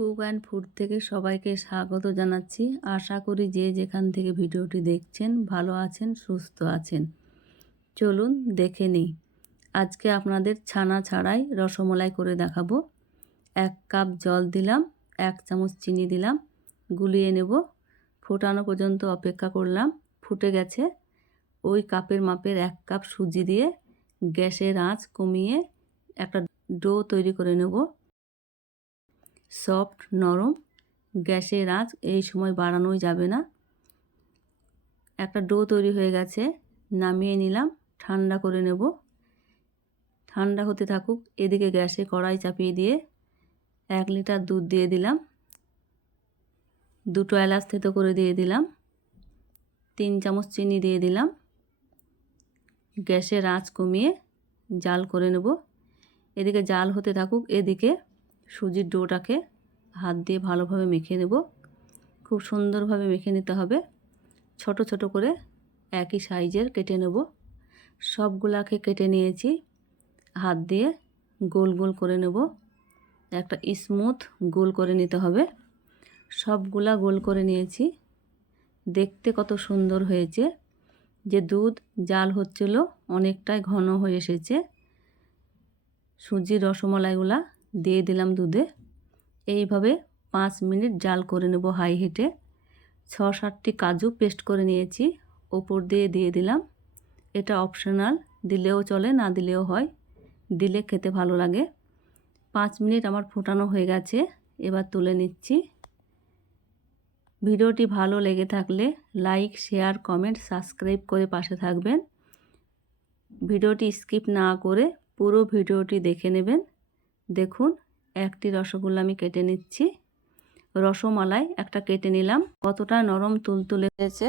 Cook and food থেকে সবাইকে স্বাগত জানাচ্ছি। আশা করি যে যেখান থেকে ভিডিওটি দেখছেন ভালো আছেন, সুস্থ আছেন। চলুন দেখে নিই। আজকে আপনাদের ছানা ছাড়াই রসমলাই করে দেখাবো। এক কাপ জল দিলাম, এক চামচ চিনি দিলাম, গুলিয়ে নেব। ফোটানো পর্যন্ত অপেক্ষা করলাম, ফুটে গেছে। ওই কাপের মাপের এক কাপ সুজি দিয়ে গ্যাসের আঁচ কমিয়ে একটা ডো তৈরি করে নেব। সফট, নরম গ্যাসের আঁচ এই সময় বাড়ানোই যাবে না। একটা ডো তৈরি হয়ে গেছে, নামিয়ে নিলাম, ঠান্ডা করে নেব। ঠান্ডা হতে থাকুক, এদিকে গ্যাসে কড়াই চাপিয়ে দিয়ে এক লিটার দুধ দিয়ে দিলাম। দুটো এলাচ থেতো করে দিয়ে দিলাম। তিন চামচ চিনি দিয়ে দিলাম। গ্যাসের আঁচ কমিয়ে জাল করে নেব। এদিকে জাল হতে থাকুক, এদিকে সুজির ডোটাকে হাত দিয়ে ভালোভাবে মেখে নেব। খুব সুন্দরভাবে মেখে নিতে হবে। ছোট ছোট করে একই সাইজের কেটে নেব। সবগুলাকে কেটে নিয়েছি। হাত দিয়ে গোল গোল করে নেব। একটা স্মুথ গোল করে নিতে হবে। সবগুলা গোল করে নিয়েছি। দেখতে কত সুন্দর হয়েছে। যে দুধ জাল হচ্ছিল, অনেকটাই ঘন হয়ে এসেছে। সুজির রসমলাইগুলা দিয়ে দিলাম দুধে। এইভাবে পাঁচ মিনিট জাল করে নেব হাই হিটে। ছ সাতটি কাজু পেস্ট করে নিয়েছি, ওপর দিয়ে দিয়ে দিলাম। এটা অপশনাল, দিলেও চলে, না দিলেও হয়। দিলে খেতে ভালো লাগে। পাঁচ মিনিট আমার ফোটানো হয়ে গেছে, এবার তুলে নিচ্ছি। ভিডিওটি ভালো লেগে থাকলে লাইক, শেয়ার, কমেন্ট, সাবস্ক্রাইব করে পাশে থাকবেন। ভিডিওটি স্কিপ না করে পুরো ভিডিওটি দেখে নেবেন। দেখুন একটি রসগোল্লা আমি কেটে নিচ্ছি। রসমালাই একটা কেটে নিলাম। কতটা নরম তুলতুলে হয়েছে।